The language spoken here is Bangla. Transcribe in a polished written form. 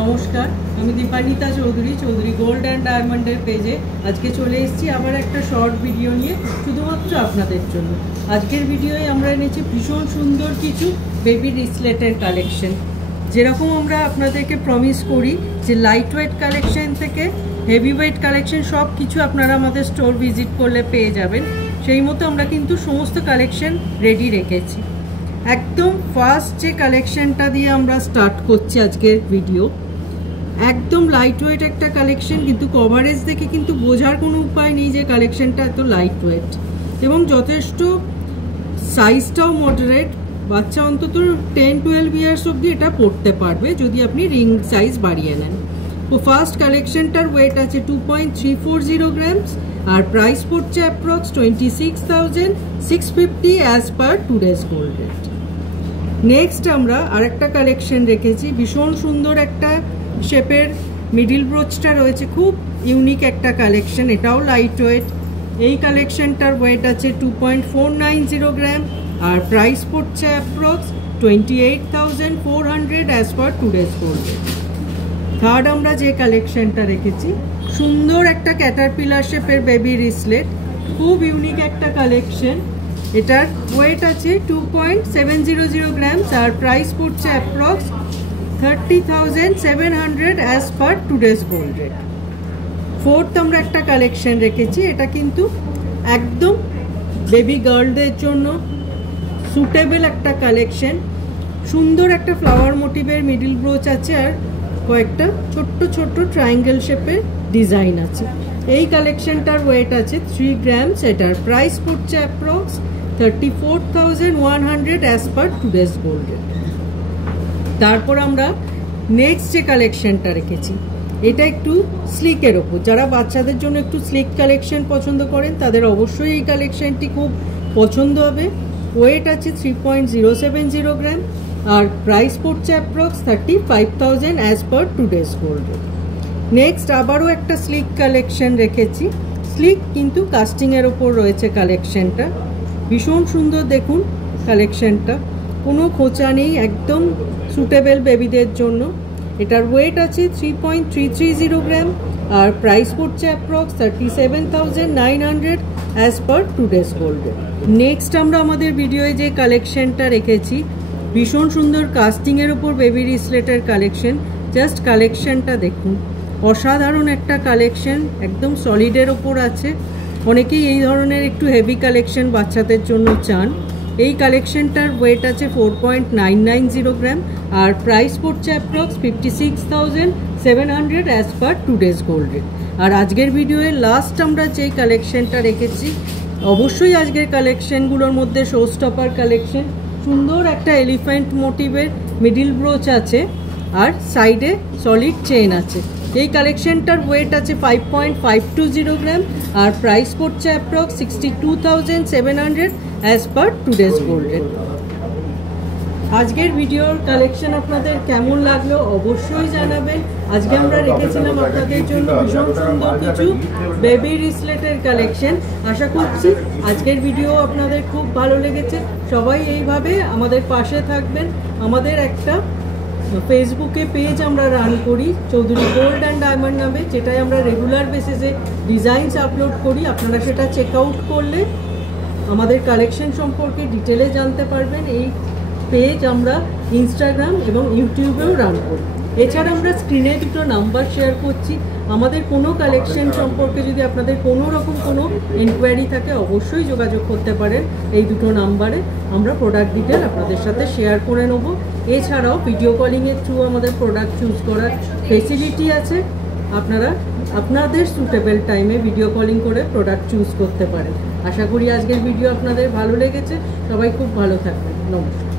নমস্কার, আমি দীপানিতা চৌধুরী, চৌধুরী গোল্ড অ্যান্ড ডায়মন্ডের পেজে আজকে চলে এসেছি আবার একটা শর্ট ভিডিও নিয়ে শুধুমাত্র আপনাদের জন্য। আজকের ভিডিওয়ে আমরা এনেছি ভীষণ সুন্দর কিছু বেবি রিসলেটের কালেকশন। যেরকম আমরা আপনাদেরকে প্রমিস করি যে লাইট ওয়েট কালেকশন থেকে হেভি ওয়েট কালেকশন সব কিছু আপনারা আমাদের স্টোর ভিজিট করলে পেয়ে যাবেন, সেই মতো আমরা কিন্তু সমস্ত কালেকশন রেডি রেখেছি। একদম ফার্স্ট যে কালেকশনটা দিয়ে আমরা স্টার্ট করছি আজকের ভিডিও, একদম লাইট ওয়েট একটা কালেকশন, কিন্তু কভারেজ দেখে কিন্তু বোঝার কোনো উপায় নেই যে কালেকশনটা এত লাইট ওয়েট এবং যথেষ্ট সাইজটাও মডারেট। বাচ্চা অন্তত 10-12 ইয়ার্স অবধি এটা পড়তে পারবে যদি আপনি রিং সাইজ বাড়িয়ে নেন। তো ফার্স্ট কালেকশনটার ওয়েট আছে 2.340 গ্রামস আর প্রাইস পড়ছে approx 26,650 as per today's gold rate. Next আমরা আরেকটা কালেকশন রেখেছি, ভীষণ সুন্দর একটা শেপের মিডিল ব্রোচটা রয়েছে, খুব ইউনিক একটা কালেকশন, এটাও লাইট ওয়েট। এই কালেকশনটার ওয়েট আছে 2.490 গ্রাম আর প্রাইস পড়ছে approx 28,400 as per today's gold rate. Third আমরা যে কালেকশনটা রেখেছি, সুন্দর একটা ক্যাটারপিলার শেপের বেবি রিসলেট, খুব ইউনিক একটা কালেকশন। এটার ওয়েট আছে 2.700 গ্রামস আর প্রাইস পড়ছে approx 30,700 as per today's gold rate. Fourth আমরা একটা কালেকশন রেখেছি, এটা কিন্তু একদম বেবি গার্লদের জন্য সুটেবল একটা কালেকশন। সুন্দর একটা ফ্লাওয়ার মোটিভের মিডিল ব্রোচ আছে আর কয়েকটা ছোট্ট ছোট্ট ট্রায়াঙ্গেল শেপের ডিজাইন আছে। এই কালেকশনটার ওয়েট আছে 3 গ্রামস, এটার প্রাইস পড়ছে approx 34,100 as per today's gold rate. তারপর আমরা নেক্সট যে কালেকশনটা রেখেছি, এটা একটু স্লিকের ওপর, যারা বাচ্চাদের জন্য একটু স্লিক কালেকশন পছন্দ করেন তাদের অবশ্যই এই কালেকশনটি খুব পছন্দ হবে। ওয়েট আছে 3.070 গ্রাম আর প্রাইস পড়ছে approx 35,000 as per today's gold rate. Next আবারও একটা স্লিক কালেকশন রেখেছি, স্লিক কিন্তু কাস্টিংয়ের ওপর রয়েছে কালেকশনটা, ভীষণ সুন্দর দেখুন কালেকশনটা, কোনো খোঁচা নেই, একদম সুটেবল বেবিদের জন্য। এটার ওয়েট আছে 3.330 গ্রাম আর প্রাইস পড়ছে approx 37,900 as per today's gold rate. Next আমরা আমাদের ভিডিওয়ে যে কালেকশনটা রেখেছি, ভীষণ সুন্দর কাস্টিংয়ের ওপর বেবি রিসলেটের কালেকশন। জাস্ট কালেকশনটা দেখুন, অসাধারণ একটা কালেকশন, একদম সলিডের ওপর আছে। অনেকেই এই ধরনের একটু হেভি কালেকশন বাচ্চাদের জন্য চান। এই কালেকশনটার ওয়েট আছে 4.990 গ্রাম আর প্রাইস পড়ছে approx 56,700 as per today's gold rate. আর আজকের ভিডিওয়ে লাস্ট আমরা যে কালেকশনটা রেখেছি, অবশ্যই আজকের কালেকশনগুলোর মধ্যে শো স্টপার কালেকশন। সুন্দর একটা এলিফ্যান্ট মোটিভের মিডিল ব্রোচ আছে আর সাইডে সলিড চেন আছে। এই কালেকশনটার ওয়েট আছে 5.520 গ্রাম আর প্রাইস পড়ছে approx 62,700 as per today's gold rate. আজকের ভিডিওর কালেকশন আপনাদের কেমন লাগলো অবশ্যই জানাবেন। আজকে আমরা রেখেছিলাম আপনাদের জন্য ভীষণ সুন্দর কিছু বেবি রিসলেটের কালেকশন। আশা করছি আজকের ভিডিও আপনাদের খুব ভালো লেগেছে। সবাই এইভাবে আমাদের পাশে থাকবেন। আমাদের একটা ফেসবুকে পেজ আমরা রান করি, চৌধুরী গোল্ড অ্যান্ড ডায়মন্ড নামে, যেটায় আমরা রেগুলার বেসিসে ডিজাইনস আপলোড করি। আপনারা সেটা চেক আউট করলে আমাদের কালেকশন সম্পর্কে ডিটেলে জানতে পারবেন। এই পেজ আমরা ইনস্টাগ্রাম এবং ইউটিউবেও রান করি। এছাড়া আমরা স্ক্রিনে দুটো নাম্বার শেয়ার করছি, আমাদের কোনো কালেকশন সম্পর্কে যদি আপনাদের কোনো রকম কোনো এনকোয়ারি থাকে অবশ্যই যোগাযোগ করতে পারেন এই দুটো নাম্বারে। আমরা প্রোডাক্ট ডিটেল আপনাদের সাথে শেয়ার করে নেব। এছাড়াও ভিডিও কলিংয়ের থ্রু আমাদের প্রোডাক্ট চুজ করার ফেসিলিটি আছে, আপনারা আপনাদের সুটেবল টাইমে ভিডিও কলিং করে প্রোডাক্ট চুজ করতে পারেন। আশা করি আজকের ভিডিও আপনাদের ভালো লেগেছে। সবাই খুব ভালো থাকবেন। নমস্কার।